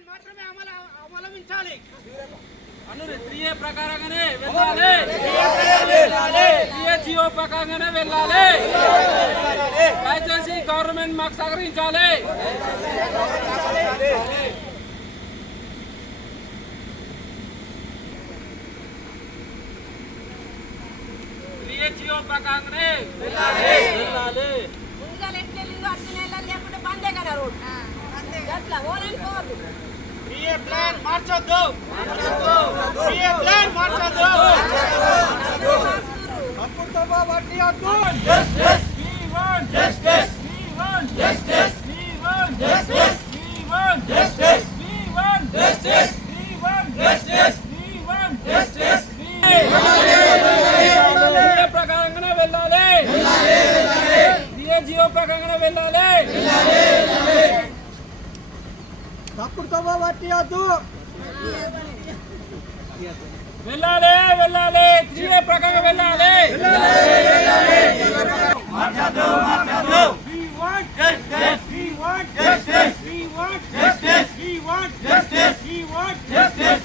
Plan మాత్రమే అవలంబించాలి. అన్నూరి 3A ప్రకారంగానే వెళ్ళాలి. 3A జియో ప్రకారంగానే వెళ్ళాలి. దయచేసి గవర్నమెంట్ మాకు సహకరించాలి. జియో ప్రకారంగానే వెళ్ళాలి. ముందుగా లెక్కలు అర్థం లేకుంటే బందే కదా రోడ్ అట్లా ఓననుకోవద్దు. 3A plan మార్చొద్దు. 3A plan మార్చొద్దు. అప్పుడు వడ్డీ వద్దు. Justice we want justice we want justice we want justice we want justice we want justice we want justice we want justice ప్రకారంగానే వెళ్ళాలి. జియో ప్రకారంగానే వెళ్ళాలి. తప్పుడు వడ్డీ వద్దు. వెళ్ళాలి. 3A ప్రకారంగా వెళ్ళాలి. మార్చొద్దు. We want justice. We want justice. We want justice. We want justice. We want justice.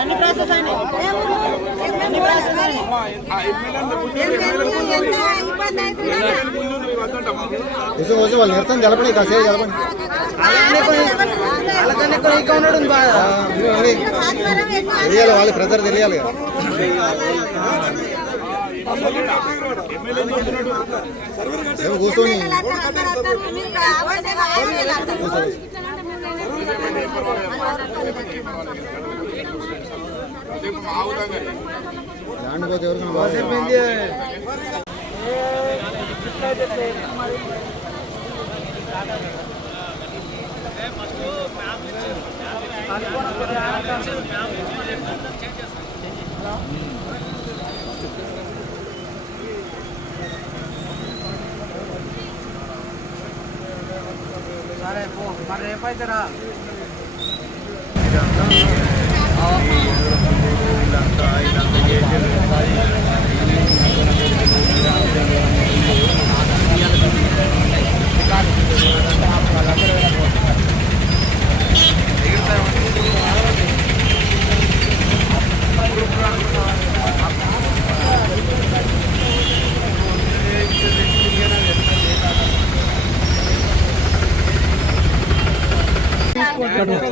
అన్ని ప్రాసెస్ అయినాయి. వాళ్ళు నిరసన జలపండి కాసేపు జలపండి తెలియాలి, వాళ్ళ ప్రెజర్ తెలియాలి కదా. కూర్చొని దాండిపోతే ఎవరికైనా బాగా సరే పో, మరి రేపైతే రా.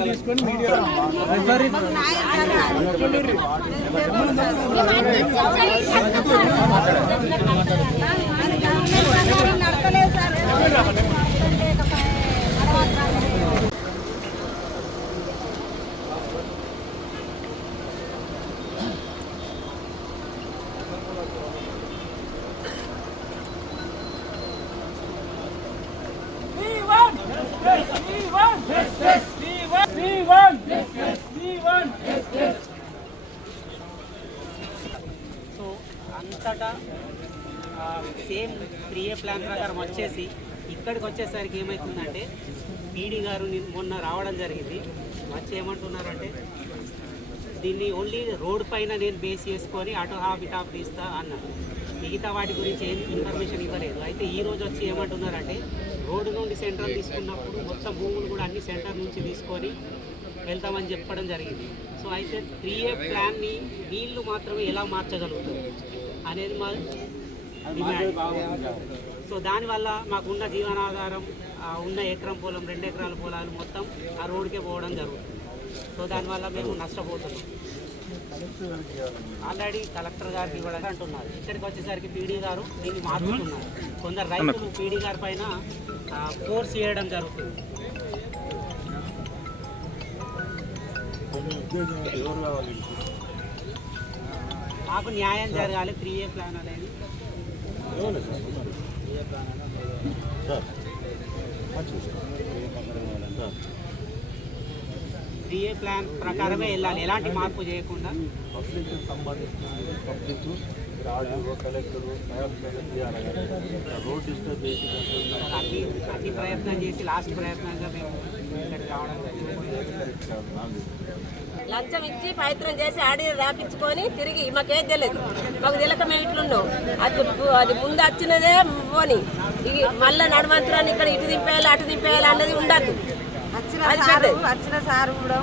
తీసుకొని మీడియా సో అంతటా సేమ్ 3A ప్లాన్ ప్రకారం వచ్చేసి ఇక్కడికి వచ్చేసరికి ఏమవుతుందంటే పీడీ గారు మొన్న రావడం జరిగింది. వచ్చి ఏమంటున్నారంటే దీన్ని ఓన్లీ రోడ్ పైన నేను బేస్ చేసుకొని అటు హాఫ్ ఇటు హాఫ్ తీస్తా అన్నారు. మిగతా వాటి గురించి ఏం ఇన్ఫర్మేషన్ ఇవ్వలేదు. అయితే ఈ రోజు వచ్చి ఏమంటున్నారంటే రోడ్డు నుండి సెంటర్ తీసుకున్నప్పుడు మొత్తం భూములు కూడా అన్ని సెంటర్ నుంచి తీసుకొని వెళ్తామని చెప్పడం జరిగింది. సో అయితే 3A ప్లాన్ని వీళ్ళు మాత్రమే ఎలా మార్చగలుగుతారు అనేది మా డిమాండ్. సో దానివల్ల మాకున్న జీవనాధారం ఉన్న ఎకరం పొలం 2 ఎకరాల పొలాలు మొత్తం ఆ రోడ్డుకే పోవడం జరుగుతుంది. సో దానివల్ల మేము నష్టపోతున్నాం. ఆల్రెడీ కలెక్టర్ గారికి కూడా అంటున్నారు. ఇక్కడికి వచ్చేసరికి పీడీ గారు దీన్ని మార్చుతున్నారు. కొందరు రైతులు పీడీ గారి పైన ఫోర్స్ చేయడం జరుగుతుంది. మాకు న్యాయం జరగాలి. 3A ప్లాన్ అనేది 3A ప్లాన్ ప్రకారమే వెళ్ళాలి, ఎలాంటి మార్పు చేయకుండా. పబ్లిక్ సంబంధించిన public RDO collector road disturb చేసి అతి ప్రయత్నం చేసి లాస్ట్ ప్రయత్నంగా మేము ఇక్కడికి రావడం జరిగింది. లంచం ఇచ్చి ప్రయత్నం చేసి ఆడి రాపించుకొని తిరిగి మాకేం తెలియదు. మాకు తెలియక మేము ఇట్లున్నాం. అది ముందు వచ్చినదే పోని మళ్ళీ నడమంత్రాన్ని ఇక్కడ ఇటు దింపేయాలి అటు దింపేయాలి అన్నది ఉండద్దు. వచ్చిన సారు కూడా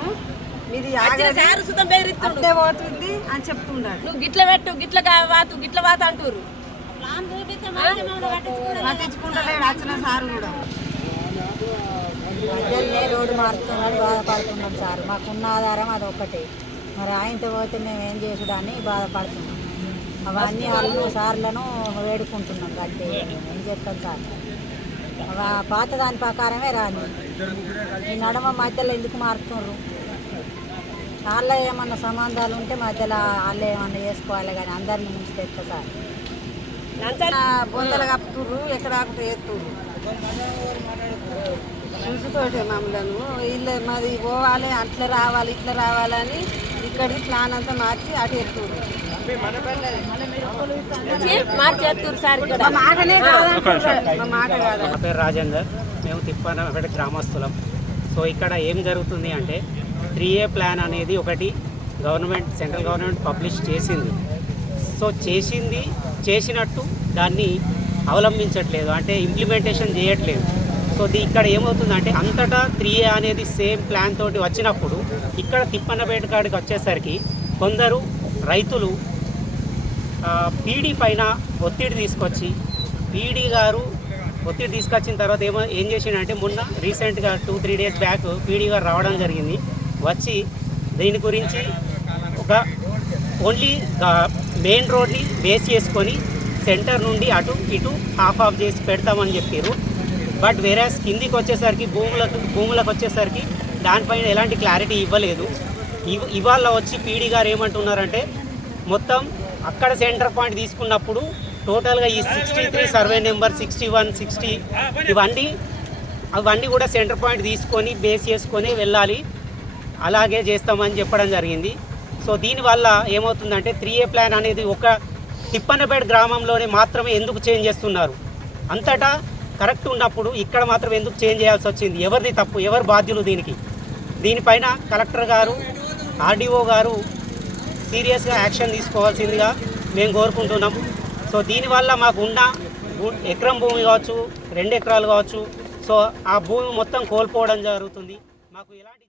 మీది సారు సుతం బెదిరిస్తుండే పోతుంది అని చెప్తున్నాడు. నువ్వు గిట్ల పెట్టు గిట్ల గిట్ల వాత అంటారు. పట్టించుకుంటలేడు వచ్చిన సారు కూడా. మధ్యలోనే రోడ్డు మారుతున్నాడు, బాధపడుతున్నాం సార్. మాకున్న ఆధారం అది ఒక్కటే. మరి ఆయనతో పోతే మేము ఏం చేసుడని బాధపడుతున్నాం. అవన్నీ వాళ్ళు సార్లను వేడుకుంటున్నాం. అంటే ఏం చెప్తాం సార్, పాత దాని ప్రకారమే రాని ఈ నడమ మధ్యలో ఎందుకు మారుతున్నారు? వాళ్ళ ఏమన్నా సంబంధాలు ఉంటే మధ్యలో వాళ్ళు ఏమన్నా చేసుకోవాలి, కానీ అందరినీ ముంచి తెస్తా సార్. బొందలు కప్పుతుర్రు, ఎక్కడ ఆకుతూ ఎత్తుర్రు చూసుతోటి మమ్మలను. వీళ్ళు మాది పోవాలి, అట్లా రావాలి ఇట్లా రావాలని ఇక్కడికి ప్లాన్ అంతా మార్చి అటు ఎత్తుర్రు. మాటనే కాదంటున్నారు, మాట కాదు. నా పేరు రాజేందర్, మేము తిప్పనపేట గ్రామస్తులం. సో ఇక్కడ ఏం జరుగుతుంది అంటే 3A ప్లాన్ అనేది ఒకటి సెంట్రల్ గవర్నమెంట్ పబ్లిష్ చేసింది. సో చేసినట్టు దాన్ని అవలంబించట్లేదు, అంటే ఇంప్లిమెంటేషన్ చేయట్లేదు. సో ఇక్కడ ఏమవుతుందంటే అంతటా 3A అనేది సేమ్ ప్లాన్ తోటి వచ్చినప్పుడు ఇక్కడ తిప్పన్నపేట కాడికి వచ్చేసరికి కొందరు రైతులు పీడీ పైన ఒత్తిడి తీసుకొచ్చి పీడీ గారు ఒత్తిడి తీసుకొచ్చిన తర్వాత ఏం చేసిండంటే మొన్న రీసెంట్గా 2-3 డేస్ బ్యాక్ పీడీ గారు రావడం జరిగింది. వచ్చి దీని గురించి ఒక ఓన్లీ మెయిన్ రోడ్ని బేస్ చేసుకొని సెంటర్ నుండి అటు ఇటు హాఫ్ చేసి పెడతామని చెప్పారు. బట్ వేరే కిందికి వచ్చేసరికి భూములకు వచ్చేసరికి దానిపైన ఎలాంటి క్లారిటీ ఇవ్వలేదు. ఇవాళ వచ్చి పీడీ గారు ఏమంటున్నారంటే మొత్తం అక్కడ సెంటర్ పాయింట్ తీసుకున్నప్పుడు టోటల్గా ఈ 63 సర్వే నెంబర్ 61, 60 అవన్నీ కూడా సెంటర్ పాయింట్ తీసుకొని బేస్ చేసుకొని వెళ్ళాలి, అలాగే చేస్తామని చెప్పడం జరిగింది. సో దీనివల్ల ఏమవుతుందంటే 3A ప్లాన్ అనేది ఒక తిప్పన్నపేట గ్రామంలోనే మాత్రమే ఎందుకు చేంజ్ చేస్తున్నారు? అంతటా కరెక్ట్ ఉన్నప్పుడు ఇక్కడ మాత్రం ఎందుకు చేంజ్ చేయాల్సి వచ్చింది? ఎవరిది తప్పు, ఎవరు బాధ్యులు దీనిపైన కలెక్టర్ గారు, ఆర్డీఓ గారు సీరియస్గా యాక్షన్ తీసుకోవాల్సిందిగా మేము కోరుకుంటున్నాం. సో దీనివల్ల మాకు ఉన్న ఎకరం భూమి కావచ్చు, 2 ఎకరాలు కావచ్చు, సో ఆ భూమి మొత్తం కోల్పోవడం జరుగుతుంది. మాకు ఎలాంటి